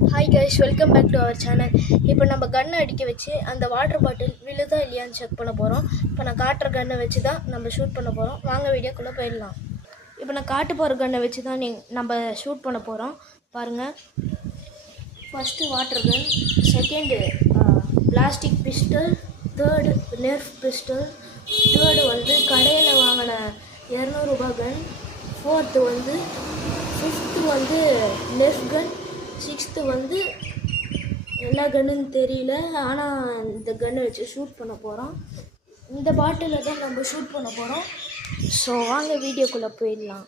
Hi guys, welcome back to our channel. இப்போ நம்ம கன் அடிக்க வச்சு அந்த வாட்டர் பாட்டில் விழுதா இல்லையான்னு செக் பண்ண போகிறோம். இப்போ நான் காட்டுற கன்னை வச்சு தான் நம்ம ஷூட் பண்ண போகிறோம். வாங்க வீடியோக்குள்ளே போயிடலாம். இப்போ நான் காட்டு போகிற கன்னை வச்சு தான் நம்ம ஷூட் பண்ண போகிறோம். பாருங்கள், first water gun, second plastic pistol, third nerf pistol, third வந்து கடையில் வாங்கின 200 ரூபாய் கன், ஃபோர்த்து வந்து, ஃபிஃப்த்து வந்து நெர்ஃப் கன், சிக்ஸ்த்து வந்து எல்லா கன்னுன்னு தெரியல, ஆனால் இந்த கன்னை வச்சு ஷூட் பண்ண போகிறோம். இந்த பாட்டிலில் தான் நம்ம ஷூட் பண்ண போகிறோம். ஸோ வாங்க வீடியோக்குள்ளே போயிடலாம்.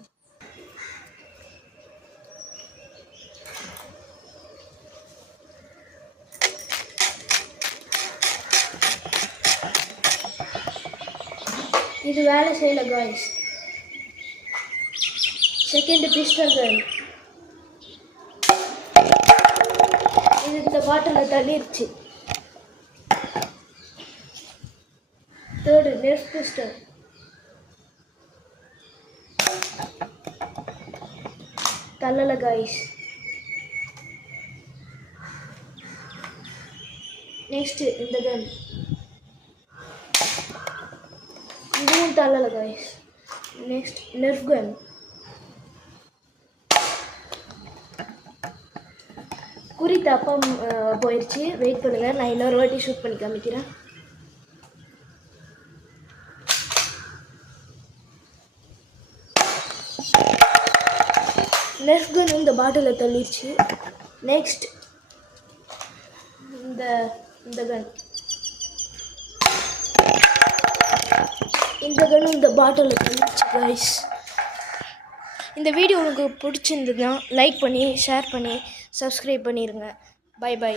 இது வேலை செய்யல காய்ஸ். செகண்ட் பிஸ்டல் கன், இது இந்த பாட்டிலில் தள்ளிடுச்சு. தேர்டு நெர்ஃப் பிஸ்டல், தள்ளல காய்ஸ். நெக்ஸ்ட் இந்த கன், இதுவும் தள்ளல காய்ஸ். நெக்ஸ்ட் நெர்ஃப் கன், குறி தப்பம் போயிடுச்சு. வெயிட் பண்ணுங்கள், நான் இன்னொரு வாட்டி ஷூட் பண்ணி காமிக்கிறேன். நெர்ஃப் கன் இந்த பாட்டிலில் தள்ளிடுச்சு. நெக்ஸ்ட் இந்த கன், இந்த கன் இந்த பாட்டிலில் தள்ளிடுச்சு காய்ஸ். இந்த வீடியோ உங்களுக்கு பிடிச்சிருந்ததுன்னா லைக் பண்ணி, ஷேர் பண்ணி, சப்ஸ்கிரைப் பண்ணிடுங்க. Bye by.